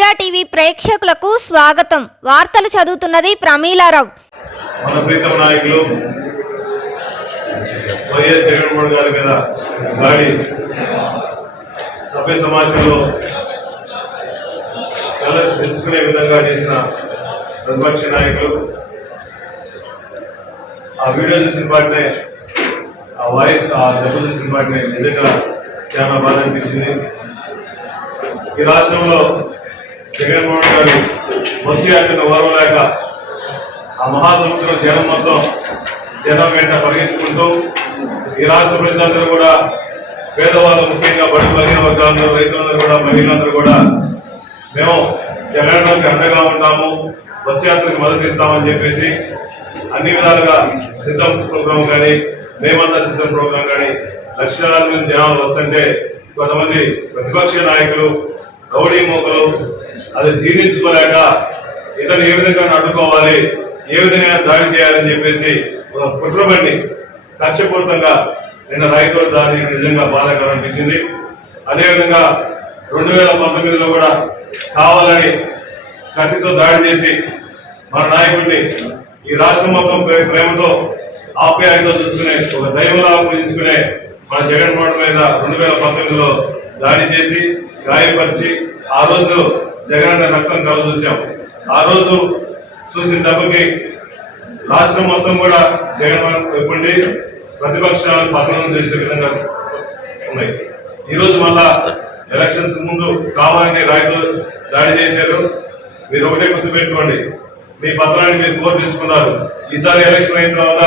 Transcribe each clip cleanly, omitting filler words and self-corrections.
Myra TV ప్రేక్షకులకు స్వాగతం. వార్తలు చదువుతున్నది ప్రమీలారావు. మన ప్రీతం నాయకులు వైఎస్ జగన్మోహన్ గారి మీద దాడి సభ్య సమాజంలో తెచ్చుకునే విధంగా చేసిన ప్రతిపక్ష నాయకులు ఆ వీడియో చూసిన వాటినే, ఆ వాయిస్, ఆ దెబ్బ చూసిన వాటిని నిజంగా చాలా బాధ అనిపించింది. ఈ రాష్ట్రంలో జగన్మోహన్ గారు బస్సు యాత్రను ఓర్వలేక ఆ మహాసముద్రం జనం వెంట పరిగెత్తుకుంటూ ఈ రాష్ట్ర ప్రజలందరూ కూడా, పేదవాళ్ళు ముఖ్యంగా బడుగు బలహీన వర్గాలందరూ, రైతులందరూ కూడా, మహిళలందరూ కూడా మేము జగన్కి అండగా ఉంటాము, బస్సు యాత్రకు మద్దతు ఇస్తామని చెప్పేసి అన్ని విధాలుగా సిద్ధం ప్రోగ్రాం కానీ, మేమంతా సిద్ధం ప్రోగ్రాం కానీ లక్షలాది నుంచి జనాలు వస్తుంటే కొంతమంది ప్రతిపక్ష నాయకులు, రౌడీ మోకలు అది జీర్ణించుకోలేక ఇతను ఏ విధంగా అడ్డుకోవాలి, ఏ విధంగా దాడి చేయాలని చెప్పేసి కుట్రబండి కక్షపూరితంగా నిన్న రైతుల దాడి నిజంగా బాధాకరం అనిపించింది. అదేవిధంగా 2019లో కూడా కావాలని కత్తితో దాడి చేసి మన నాయకుడిని ఈ రాష్ట్రం మొత్తం ప్రేమతో ఆప్యాయంతో చూసుకునే, ఒక దైవంలా పూజించుకునే మన జగన్మోహన్ మీద 2019లో దాడి చేసి గాయపరిచి ఆ రోజు జగన్ రక్తం కల చూసాం. ఆ రోజు చూసిన దెబ్బకి రాష్ట్రం మొత్తం కూడా జగన్మోహన్ వైపుండి ప్రతిపక్షాలు పతనం చేసే విధంగా ఉన్నాయి. ఈరోజు మళ్ళా ఎలక్షన్స్ ముందు కావాలని రైతు దాడి చేశారు. మీరు ఒకటే గుర్తుపెట్టుకోండి, మీ పత్రాన్ని మీరు కోరి తెచ్చుకున్నారు. ఈసారి ఎలక్షన్ అయిన తర్వాత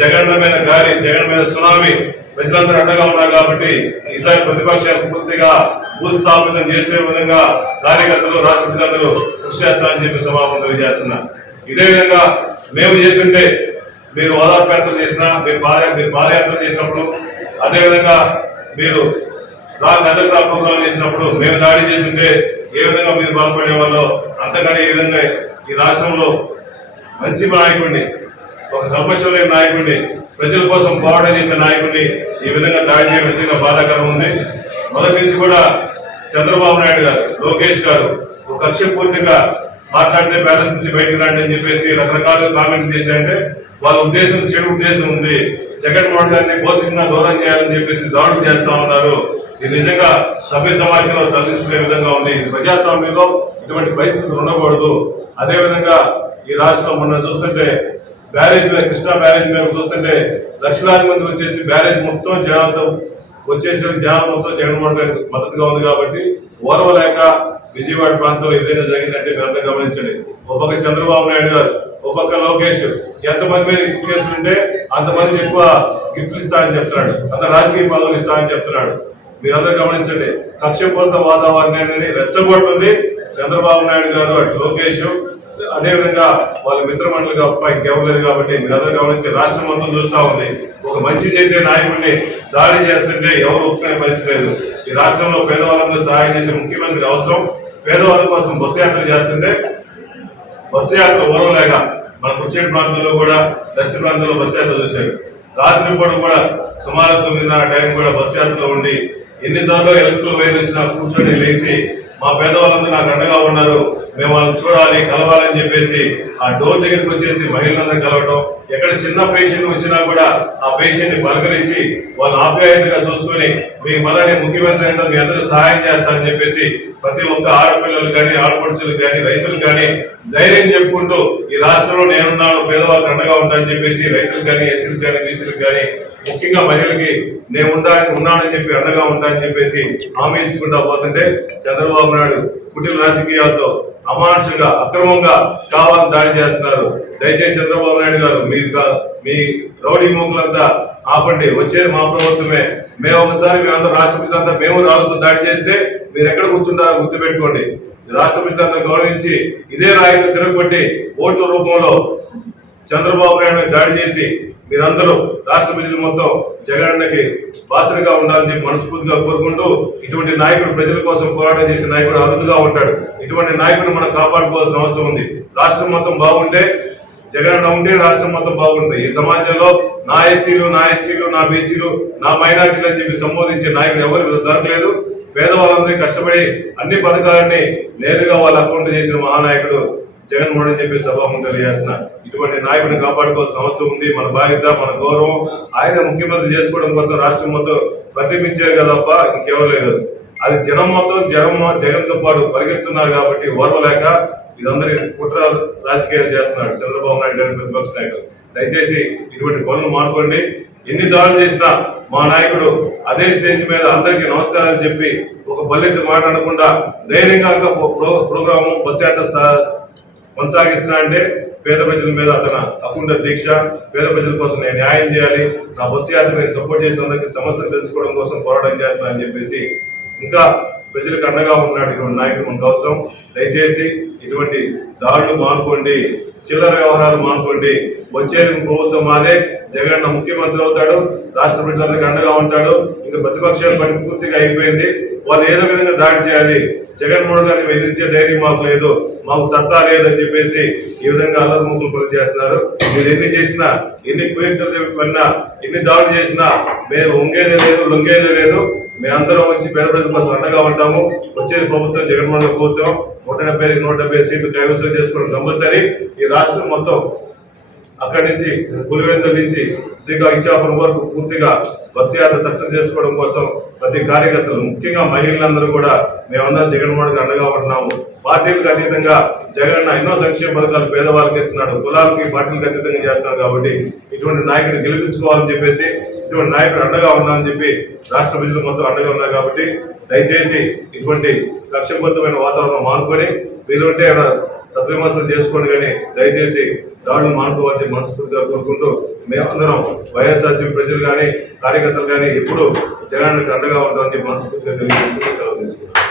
జగన్ మీద గాలి, జగన్ మీద సునామీ, ప్రజలందరూ అండగా ఉన్నారు కాబట్టి ఈసారి ప్రతిపక్షాలు పూర్తిగా భూస్థాపితం చేసే విధంగా కార్యకర్తలు, రాష్ట్ర ప్రజలందరూ కృషి చేస్తారని చెప్పి సమాపం తెలియజేస్తున్నా. ఇదే విధంగా మేము చేస్తుంటే, మీరు ఓదార్పు చేసినా, మీరు పాదయాత్ర చేసినప్పుడు, అదేవిధంగా మీరు గదర్ ప్రోగ్రాం చేసినప్పుడు మేము దాడి చేస్తుంటే ఏ విధంగా మీరు బాధపడే వాళ్ళు, అంతకని ఈ విధంగా ఈ రాష్ట్రంలో మంచి నాయకుడిని, ఒక కల్పశం లేని నాయకుడిని, ప్రజల కోసం పోరాటం చేసే నాయకుడిని ఈ విధంగా దాడి చేయడం నిజంగా బాధాకరం ఉంది. మొదటి నుంచి కూడా చంద్రబాబు నాయుడు గారు, లోకేష్ గారు ఒక కక్ష పూర్తిగా మాట్లాడితే ప్యాలెస్ నుంచి బయటకు రండి అని చెప్పేసి రకరకాలుగా కామెంట్ చేశారంటే వాళ్ళ ఉద్దేశం చెడు ఉద్దేశం ఉంది. జగన్మోహన్ గారిని భౌతికంగా దూరం చేయాలని చెప్పేసి దాడులు చేస్తా ఉన్నారు. ఇది నిజంగా సభ్య సమాజంలో తరలించుకునే విధంగా ఉంది. ప్రజాస్వామ్యంలో ఇటువంటి పరిస్థితులు ఉండకూడదు. అదేవిధంగా ఈ రాష్ట్రం మొన్న చూస్తుంటే బ్యారేజ్ మీద, కృష్ణా బ్యారేజ్ మీద చూస్తుంటే లక్షలాది మంది వచ్చేసి బ్యారేజ్ మొత్తం జనాలతో వచ్చేసి జనాలు మొత్తం జగన్మోహన్ గారికి మద్దతుగా ఉంది కాబట్టి ఓర్వలేక విజయవాడ ప్రాంతంలో ఏదైనా జరిగిందంటే మీరంతా గమనించండి. ఒక పక్క చంద్రబాబు నాయుడు గారు, ఒక పక్క లోకేష్ ఎంతమంది మీద కేసులు ఉంటే అంతమందికి ఎక్కువ గిఫ్ట్లు ఇస్తారని చెప్తున్నాడు, అంత రాజకీయ పదవులు ఇస్తారని చెప్తున్నాడు. మీరందరూ గమనించండి, కక్షపూరిత వాతావరణాన్ని రెచ్చగొడుతుంది చంద్రబాబు నాయుడు గారు, అటు లోకేష్, అదేవిధంగా వాళ్ళ మిత్రమండలి తప్ప ఇంకెవరు లేదు. కాబట్టి మీరందరూ గమనించి రాష్ట్రం మొత్తం చూస్తా ఉంది. ఒక మంచి చేసే నాయకుడిని దాడి చేస్తుంటే ఎవరు ఒప్పుకునే పరిస్థితి లేదు. ఈ రాష్ట్రంలో పేదవాళ్ళందరూ సహాయం చేసే ముఖ్యమంత్రి అవసరం. పేదవాళ్ళ కోసం బస్సు యాత్ర చేస్తుంటే బస్సు యాత్ర ఓరవలేక మన కుర్చేటి ప్రాంతంలో కూడా, దర్శి ప్రాంతంలో బస్సు యాత్ర చూశారు. రాత్రిపూట కూడా సుమారు 9:30 టైం కూడా బస్సు యాత్రలో ఉండి ఎన్నిసార్లు ఎలక్ట్రికల్ వైర్ వచ్చినా కూర్చొని లేచి మా పేదవాళ్ళందరూ నాకు అండగా ఉన్నారు, మేము వాళ్ళని చూడాలి, కలవాలని చెప్పేసి ఆ డోర్ దగ్గరికి వచ్చేసి మహిళలందరూ కలవటం, ఎక్కడ చిన్న పేషెంట్ వచ్చినా కూడా ఆ పేషెంట్ ని పలకరించి వాళ్ళ ఆప్యాయతగా చూసుకొని మీ మళ్ళీ ముఖ్యమంత్రి అయినా మీ అందరూ సహాయం చేస్తారని చెప్పేసి ప్రతి ఒక్క ఆడపిల్లలు కానీ, ఆడపడుచులు కానీ, రైతులు కానీ ధైర్యం చెప్పుకుంటూ ఈ రాష్ట్రంలో నేనున్నాను, పేదవాళ్ళకి అండగా ఉంటానని చెప్పేసి రైతులు కానీ, ఎస్సీలకు కానీ, బీసీలకు కానీ, ముఖ్యంగా మహిళలకి నేను ఉన్నానని చెప్పి అండగా ఉంటానని చెప్పేసి హామీ ఇచ్చుకుంటా పోతుంటే చంద్రబాబు నాయుడు కుటుంబ రాజకీయాలతో అమానుషంగా, అక్రమంగా కావాలని దాడి చేస్తున్నారు. దయచేసి చంద్రబాబు నాయుడు గారు, మీ రౌడీ మూకులంతా ఆపండి. వచ్చేది మా ప్రభుత్వమే. మేము ఒకసారి మేమంతా రాష్ట్ర ప్రజలంతా మేము రాళ్ళతో దాడి చేస్తే మీరు ఎక్కడ కూర్చుంటారో గుర్తుపెట్టుకోండి. రాష్ట్ర ప్రజలంతా గౌరవించి ఇదే రాయితో తిరగొట్టి ఓట్ల రూపంలో చంద్రబాబు నాయుడు దాడి చేసి మీరందరూ రాష్ట్ర ప్రజలు మొత్తం జగనన్నకి బాసనగా ఉండాలని చెప్పి మనస్ఫూర్తిగా కోరుకుంటూ, ఇటువంటి నాయకుడు, ప్రజల కోసం పోరాటం చేసే నాయకుడు అరుదుగా ఉంటాడు. ఇటువంటి నాయకుడు మనం కాపాడుకోవాల్సిన అవసరం ఉంది. రాష్ట్రం మొత్తం బాగుంటే, జగనన్న ఉంటే రాష్ట్రం మొత్తం బాగుంటుంది. ఈ సమాజంలో నా ఎస్సీలు, నా ఎస్టీలు, నా బీసీలు, నా మైనార్టీలు అని చెప్పి సంబోధించే నాయకుడు ఎవరు దొరకలేదు. పేదవాళ్ళందరినీ కష్టపడి అన్ని పథకాలన్నీ నేరుగా వాళ్ళ అకౌంట్ చేసిన మహానాయకుడు జగన్మోహన్ అని చెప్పి సభాముఖం తెలియజేస్తున్నా. ఇటువంటి నాయకుడిని కాపాడుకోవాల్సిన అవసరం ఉంది. మన బాధ్యత, మన గౌరవం. ఆయన ముఖ్యమంత్రి చేసుకోవడం కోసం రాష్ట్రం మొత్తం ప్రతిపించారు కదప్ప ఇంకేమో లేదు. అది జనం మొత్తం జగన్తో పాటు పరిగెత్తున్నారు కాబట్టి ఓర్వలేక ఇదందరి కుట్ర రాజకీయాలు చేస్తున్నాడు చంద్రబాబు నాయుడు గారి ప్రతిపక్ష నాయకులు. దయచేసి ఇటువంటి పనులు మానుకోండి. ఎన్ని దాడులు చేసినా మా నాయకుడు అదే స్టేజ్ మీద అందరికీ నమస్కారాలు చెప్పి ఒక పల్లెత్తు మాట అనకుండా ధైర్యంగా ప్రోగ్రాము బస్ యాత్ర కొనసాగిస్తున్నా అంటే పేద ప్రజల మీద అతను అకుంఠ దీక్ష. పేద ప్రజల కోసం నేను న్యాయం చేయాలి, నా బస్సు యాత్రని సపోర్ట్ చేసినందుకు సమస్యలు తెలుసుకోవడం కోసం పోరాటం చేస్తున్నా అని చెప్పేసి ఇంకా ప్రజలకు అండగా ఉన్నాడు ఇటువంటి నాయకుడు మనకు అవసరం. దయచేసి ఇటువంటి దాడులు మానుకోండి, చిల్లర వ్యవహారాలు మానుకోండి. వచ్చే ప్రభుత్వం మాదే, జగన్ ముఖ్యమంత్రి అవుతాడు, రాష్ట్ర ప్రజలందరికీ అండగా ఉంటాడు. ఇంకా ప్రతిపక్షాల పని పూర్తిగా అయిపోయింది. వాళ్ళు ఏదో విధంగా దాడి చేయాలి, జగన్మోహన్ గారిని ఎదిరించే ధైర్యం మాకు లేదు, మాకు సత్తా లేదని చెప్పేసి ఈ విధంగా అల్లరిముఖులు పనులు చేస్తున్నారు. మీరు ఎన్ని చేసినా, ఎన్ని కుయుక్తులు పడినా, ఎన్ని దాడులు చేసినా మేము వంగేదే లేదు, లొంగేదే లేదు. మేమందరం వచ్చి పేద ప్రజల కోసం అండగా ఉంటాము. వచ్చేది ప్రభుత్వం జగన్మోహన్ ప్రభుత్వం 170 సీట్లు కైవసం చేసుకోవడం కంపల్సరీ. ఈ రాష్ట్రం మొత్తం అక్కడి నుంచి పులివెందుల నుంచి శ్రీకాకుళం ఇచ్చాపురం వరకు పూర్తిగా బస్సు యాత్ర సక్సెస్ చేసుకోవడం కోసం ప్రతి కార్యకర్తలు, ముఖ్యంగా మహిళలందరూ కూడా మేమందరం జగన్మోహన్కి అండగా ఉంటున్నాము. పార్టీలకు అతీతంగా జగన్ ఎన్నో సంక్షేమ పథకాలు పేదవాళ్ళకి ఇస్తున్నాడు, కులాలకి పార్టీలకు అతీతంగా చేస్తున్నాడు. కాబట్టి ఇటువంటి నాయకుడిని గెలిపించుకోవాలని చెప్పేసి, ఇటువంటి నాయకుడు అండగా ఉండాలని చెప్పి రాష్ట్ర ప్రజలు మొత్తం అండగా ఉన్నారు. కాబట్టి దయచేసి ఇటువంటి లక్ష్యబద్ధమైన వాతావరణం మానుకొని వీలుంటే సద్విమర్శలు చేసుకోండి, కానీ దయచేసి దాడులు మానుకోవాల్సి మనస్ఫూర్తిగా కోరుకుంటూ మేమందరం వైఎస్ఆర్సీపీ ప్రజలు కానీ కార్యకర్తలు కానీ ఎప్పుడు జగన్కి అండగా ఉంటామని చెప్పి మనస్ఫూర్తిగా తెలియజేసుకుంటూ సెలవు తీసుకుంటాం.